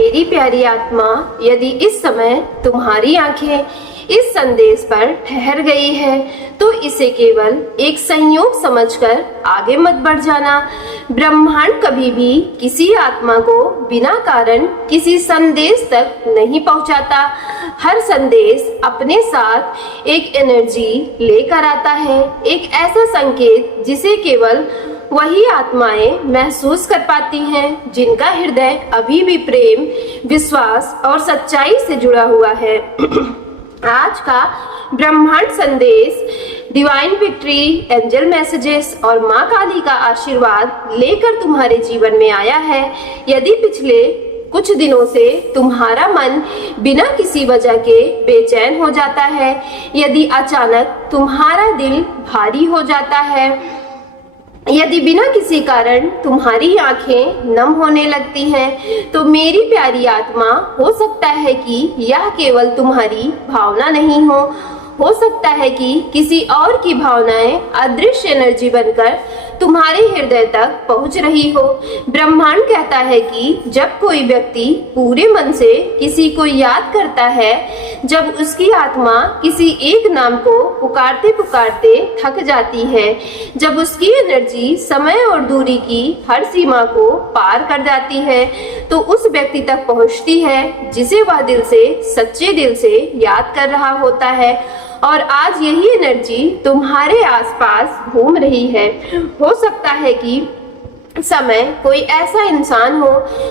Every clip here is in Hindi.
मेरी प्यारी आत्मा, यदि इस समय तुम्हारी आंखें इस संदेश पर ठहर गई है तो इसे केवल एक संयोग समझकर आगे मत बढ़ जाना। ब्रह्मांड कभी भी किसी आत्मा को बिना कारण किसी संदेश तक नहीं पहुंचाता। हर संदेश अपने साथ एक एनर्जी लेकर आता है, एक ऐसा संकेत जिसे केवल वही आत्माएं महसूस कर पाती हैं जिनका हृदय अभी भी प्रेम, विश्वास और सच्चाई से जुड़ा हुआ है। आज का ब्रह्मांड संदेश डिवाइन विक्ट्री, एंजल मैसेजेस और माँ काली का आशीर्वाद लेकर तुम्हारे जीवन में आया है। यदि पिछले कुछ दिनों से तुम्हारा मन बिना किसी वजह के बेचैन हो जाता है, यदि अचानक तुम्हारा दिल भारी हो जाता है, यदि बिना किसी कारण तुम्हारी आंखें नम होने लगती हैं, तो मेरी प्यारी आत्मा, हो सकता है कि यह केवल तुम्हारी भावना नहीं हो सकता है कि किसी और की भावनाएं अदृश्य एनर्जी बनकर तुम्हारे हृदय तक पहुंच रही हो। ब्रह्मांड कहता है कि जब कोई व्यक्ति पूरे मन से किसी को याद करता है, जब उसकी आत्मा किसी एक नाम को पुकारते पुकारते थक जाती है, जब उसकी एनर्जी समय और दूरी की हर सीमा को पार कर जाती है, तो उस व्यक्ति तक पहुंचती है जिसे वह दिल से, सच्चे दिल से याद कर रहा होता है। और आज यही एनर्जी तुम्हारे आसपास घूम रही है। हो सकता है कि समय कोई ऐसा इंसान हो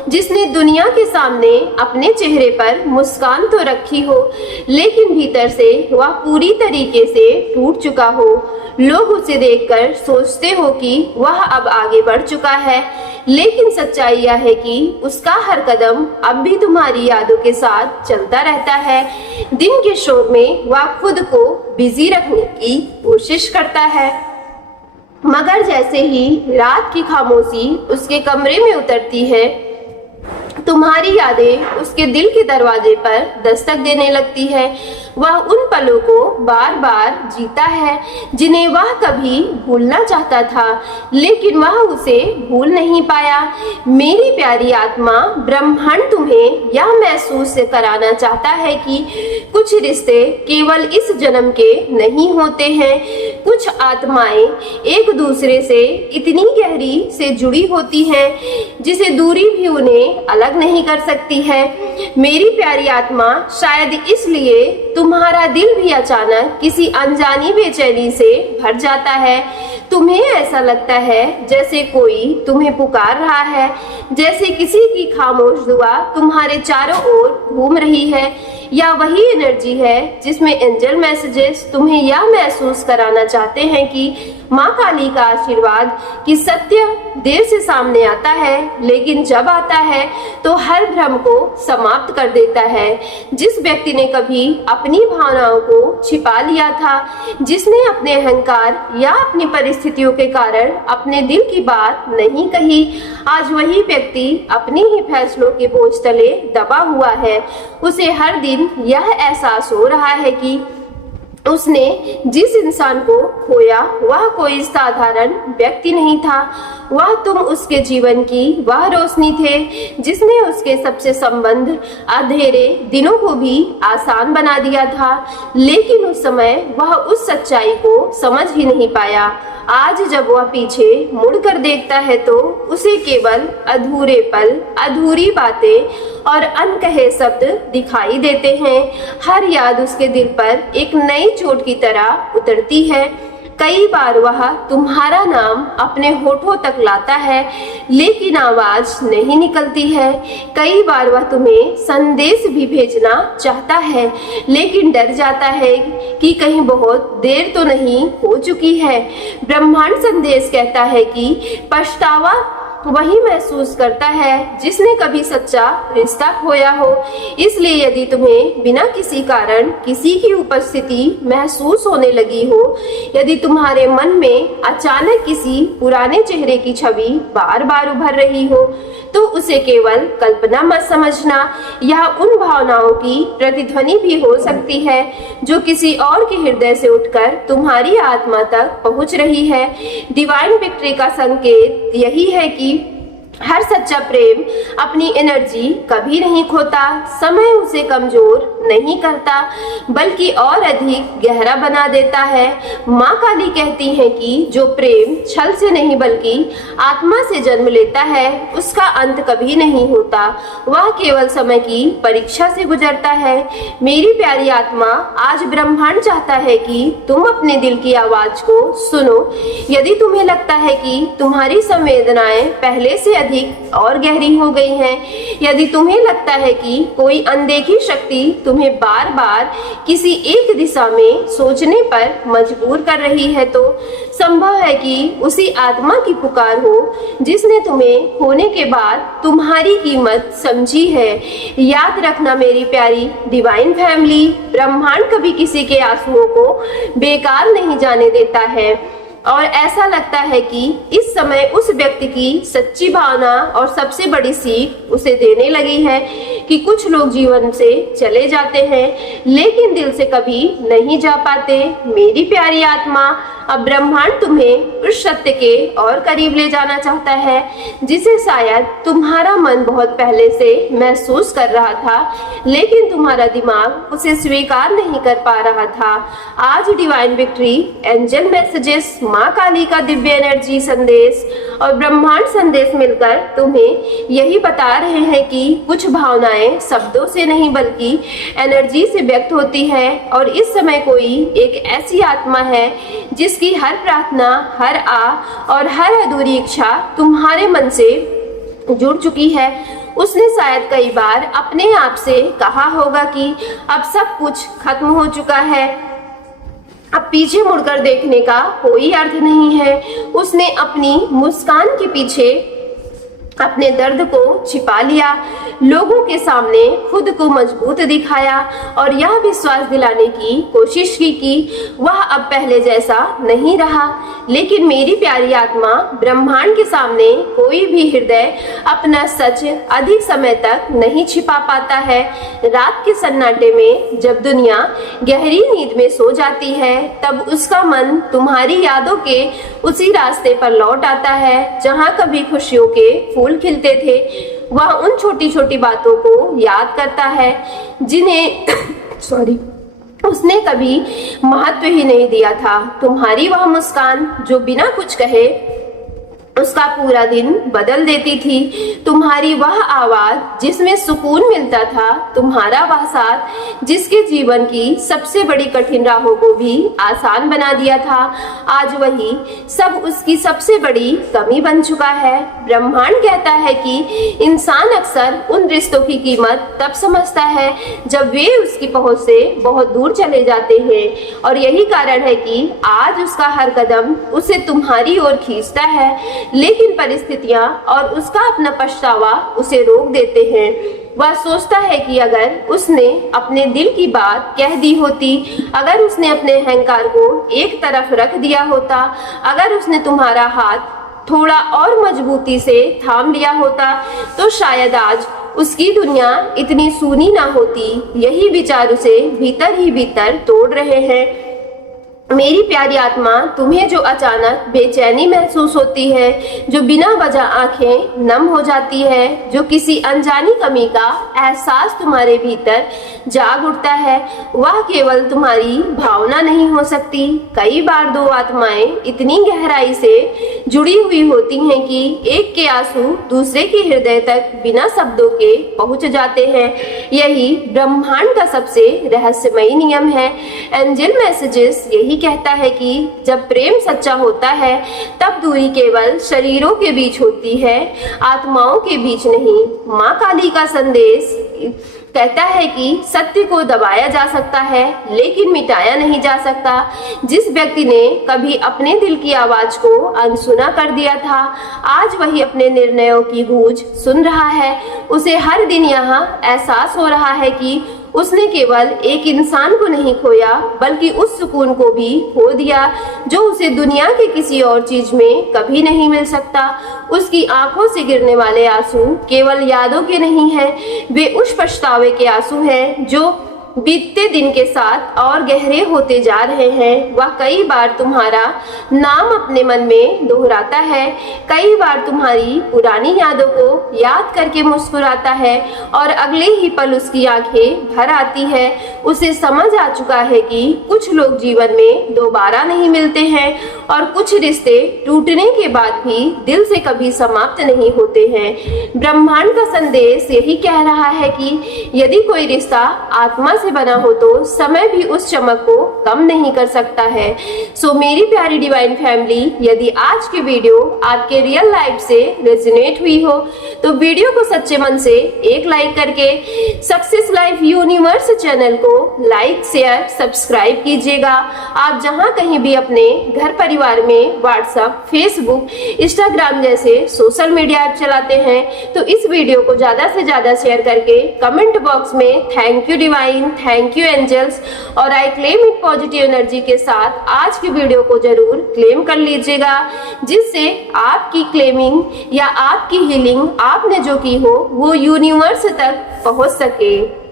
जिसने दुनिया के सामने अपने चेहरे पर मुस्कान तो रखी हो, लेकिन भीतर से वह पूरी तरीके से टूट चुका हो। लोग उसे देखकर सोचते हो कि वह अब आगे बढ़ चुका है, लेकिन सच्चाई यह है कि उसका हर कदम अब भी तुम्हारी यादों के साथ चलता रहता है। दिन के शोर में वह खुद को बिजी रखने की कोशिश करता है, मगर जैसे ही रात की खामोशी उसके कमरे में उतरती है, तुम्हारी यादें उसके दिल के दरवाजे पर दस्तक देने लगती है। वह उन पलों को बार बार जीता है जिन्हें वह कभी भूलना चाहता था, लेकिन वह उसे भूल नहीं पाया। मेरी प्यारी आत्मा, ब्रह्मांड तुम्हें यह महसूस कराना चाहता है कि कुछ रिश्ते केवल इस जन्म के नहीं होते हैं। कुछ आत्माएं एक दूसरे से इतनी गहरी से जुड़ी होती हैं जिसे दूरी भी उन्हें अलग नहीं कर सकती है। मेरी प्यारी आत्मा, शायद इसलिए तुम्हारा दिल भी अचानक किसी अनजानी बेचैनी से भर जाता है। तुम्हें ऐसा लगता है जैसे कोई तुम्हें पुकार रहा है, जैसे किसी की खामोश दुआ तुम्हारे चारों ओर घूम रही है। या वही एनर्जी है जिसमें एंजल मैसेजेस तुम्हें यह महसूस कराना चाहते हैं कि माँ काली का आशीर्वाद, कि सत्य देर से सामने आता है, लेकिन जब आता है तो हर भ्रम को समाप्त कर देता है। जिस व्यक्ति ने कभी अपनी भावनाओं को छिपा लिया था, जिसने अपने अहंकार या अपनी परिस्थितियों के कारण अपने दिल की बात नहीं कही, आज वही व्यक्ति अपने ही फैसलों के बोझ तले दबा हुआ है। उसे हर दिन यह एहसास हो रहा है कि उसने जिस इंसान को खोया वह कोई साधारण व्यक्ति नहीं था। वह तुम उसके जीवन की वह रोशनी थे जिसने उसके सबसे संबंध अंधेरे दिनों को भी आसान बना दिया था, लेकिन उस समय वह उस सच्चाई को समझ ही नहीं पाया। आज जब वह पीछे मुड़कर देखता है तो उसे केवल अधूरे पल, अधूरी बातें और अनकहे शब्द दिखाई देते हैं। हर याद उसके दिल पर एक नई चोट की तरह उतरती है। कई बार वह तुम्हारा नाम अपने होठों तक लाता है, लेकिन आवाज नहीं निकलती है। कई बार वह तुम्हें संदेश भी भेजना चाहता है, लेकिन डर जाता है कि कहीं बहुत देर तो नहीं हो चुकी है। ब्रह्मांड संदेश कहता है कि पछतावा वही महसूस करता है जिसने कभी सच्चा रिश्ता खोया हो। इसलिए यदि तुम्हें बिना किसी कारण किसी की उपस्थिति महसूस होने लगी हो, यदि तुम्हारे मन में अचानक किसी पुराने चेहरे की छवि बार बार उभर रही हो, तो उसे केवल कल्पना मत समझना। यह उन भावनाओं की प्रतिध्वनि भी हो सकती है जो किसी और के हृदय से उठकर तुम्हारी आत्मा तक पहुंच रही है। डिवाइन विक्ट्री का संकेत यही है कि हर सच्चा प्रेम अपनी एनर्जी कभी नहीं खोता, समय उसे कमजोर नहीं करता बल्कि और अधिक गहरा बना देता है। माँ काली कहती हैं कि जो प्रेम छल से नहीं बल्कि आत्मा से जन्म लेता है उसका अंत कभी नहीं होता, वह केवल समय की परीक्षा से गुजरता है। मेरी प्यारी आत्मा, आज ब्रह्मांड चाहता है कि तुम अपने दिल की आवाज को सुनो। यदि तुम्हें लगता है कि तुम्हारी संवेदनाएं पहले से अधिक और गहरी हो गई हैं, यदि तुम्हें लगता है कि कोई अनदेखी शक्ति तुम्हें बार बार किसी एक दिशा में सोचने पर मजबूर कर रही है, तो संभव है कि उसी आत्मा की पुकार हो जिसने तुम्हें खोने के बाद तुम्हारी कीमत समझी है। याद रखना मेरी प्यारी डिवाइन फैमिली, ब्रह्मांड कभी किसी के आंसुओं को बेकार नहीं जाने देता है और ऐसा लगता है कि इस समय उस व्यक्ति की सच्ची भावना और सबसे बड़ी सीख उसे देने लगी है कि कुछ लोग जीवन से चले जाते हैं लेकिन दिल से कभी नहीं जा पाते। मेरी प्यारी आत्मा, अब ब्रह्मांड तुम्हें उस सत्य के और करीब ले जाना चाहता है जिसे शायद तुम्हारा मन बहुत पहले से महसूस कर रहा था लेकिन तुम्हारा दिमाग उसे स्वीकार नहीं कर पा रहा था। आज डिवाइन विक्ट्री, एंजल मैसेजेस, माँ काली का दिव्य एनर्जी संदेश और ब्रह्मांड संदेश मिलकर तुम्हें यही बता रहे हैं कि कुछ भावनाएं शब्दों से नहीं बल्कि एनर्जी से व्यक्त होती है और इस समय कोई एक ऐसी आत्मा है जिसकी हर प्रार्थना, हर और हर अधूरी इच्छा तुम्हारे मन से जुड़ चुकी है। उसने शायद कई बार अपने आप से कहा होगा कि अब सब कुछ खत्म हो चुका है, अब पीछे मुड़कर देखने का कोई अर्थ नहीं है। उसने अपनी मुस्कान के पीछे अपने दर्द को छिपा लिया, लोगों के सामने खुद को मजबूत दिखाया और यह विश्वास दिलाने की कोशिश की कि वह अब पहले जैसा नहीं रहा। लेकिन मेरी प्यारी आत्मा, ब्रह्मांड के सामने कोई भी हृदय अपना सच अधिक समय तक नहीं छिपा पाता है। रात के सन्नाटे में जब दुनिया गहरी नींद में सो जाती है तब उसका मन तुम्हारी यादों के उसी रास्ते पर लौट आता है जहाँ कभी खुशियों के फूल खिलते थे। वह उन छोटी छोटी बातों को याद करता है जिन्हें उसने कभी महत्व ही नहीं दिया था। तुम्हारी वह मुस्कान जो बिना कुछ कहे उसका पूरा दिन बदल देती थी, तुम्हारी वह आवाज जिसमें सुकून मिलता था, तुम्हारा वह साथ जिसके जीवन की सबसे बड़ी कठिन राहों को भी आसान बना दिया था, आज वही सब उसकी सबसे बड़ी कमी बन चुका है। ब्रह्मांड कहता है कि इंसान अक्सर उन रिश्तों की कीमत तब समझता है जब वे उसकी पहुंच से बहुत दूर चले जाते हैं और यही कारण है कि आज उसका हर कदम उसे तुम्हारी ओर खींचता है, लेकिन परिस्थितियां और उसका अपना पछतावा उसे रोक देते हैं। वह सोचता है कि अगर उसने अपने दिल की बात कह दी होती, अगर उसने अपने अहंकार को एक तरफ रख दिया होता, अगर उसने तुम्हारा हाथ थोड़ा और मजबूती से थाम लिया होता, तो शायद आज उसकी दुनिया इतनी सूनी ना होती। यही विचार उसे भीतर ही भीतर तोड़ रहे हैं। मेरी प्यारी आत्मा, तुम्हें जो अचानक बेचैनी महसूस होती है, जो बिना वजह आंखें नम हो जाती है, जो किसी अनजानी कमी का एहसास तुम्हारे भीतर जाग उठता है, वह केवल तुम्हारी भावना नहीं हो सकती। कई बार दो आत्माएं इतनी गहराई से जुड़ी हुई होती हैं कि एक के आंसू दूसरे के हृदय तक बिना शब्दों के पहुंच जाते हैं। यही ब्रह्मांड का सबसे रहस्यमयी नियम है। एंजल मैसेजेस यही कहता है कि जब प्रेम सच्चा होता है तब दूरी केवल शरीरों के बीच होती है, आत्माओं के बीच नहीं। माँ काली का संदेश कहता है कि सत्य को दबाया जा सकता है लेकिन मिटाया नहीं जा सकता। जिस व्यक्ति ने कभी अपने दिल की आवाज को अनसुना कर दिया था, आज वही अपने निर्णयों की गूंज सुन रहा है। उसे हर दिन यहाँ एहसास हो रहा है कि उसने केवल एक इंसान को नहीं खोया बल्कि उस सुकून को भी खो दिया जो उसे दुनिया के किसी और चीज में कभी नहीं मिल सकता। उसकी आंखों से गिरने वाले आंसू केवल यादों के नहीं हैं, वे उस पछतावे के आंसू हैं जो बीतते दिन के साथ और गहरे होते जा रहे हैं। वह कई बार तुम्हारा नाम अपने मन में दोहराता है, कई बार तुम्हारी पुरानी यादों को याद करके मुस्कुराता है और अगले ही पल उसकी आंखें भर आती है। उसे समझ आ चुका है कि कुछ लोग जीवन में दोबारा नहीं मिलते हैं और कुछ रिश्ते टूटने के बाद भी दिल से कभी समाप्त नहीं होते हैं। ब्रह्मांड का संदेश यही कह रहा है कि यदि कोई रिश्ता आत्मा से बना हो तो समय भी उस चमक को कम नहीं कर सकता है। सो मेरी प्यारी डिवाइन फैमिली, यदि आज की वीडियो आपके रियल लाइफ से रेजोनेट हुई हो तो वीडियो को सच्चे मन से एक लाइक करके सक्सेस लाइफ यूनिवर्स चैनल को लाइक शेयर सब्सक्राइब कीजिएगा। आप जहां कहीं भी अपने घर परिवार में व्हाट्सएप, फेसबुक, इंस्टाग्राम जैसे सोशल मीडिया ऐप चलाते हैं तो इस वीडियो को ज्यादा से ज्यादा शेयर करके कमेंट बॉक्स में thank you divine, thank you angels और I claim it positive energy के साथ आज की वीडियो को जरूर क्लेम कर लीजिएगा, जिससे आपकी क्लेमिंग या आपकी हीलिंग आपने जो की हो वो यूनिवर्स तक पहुंच सके।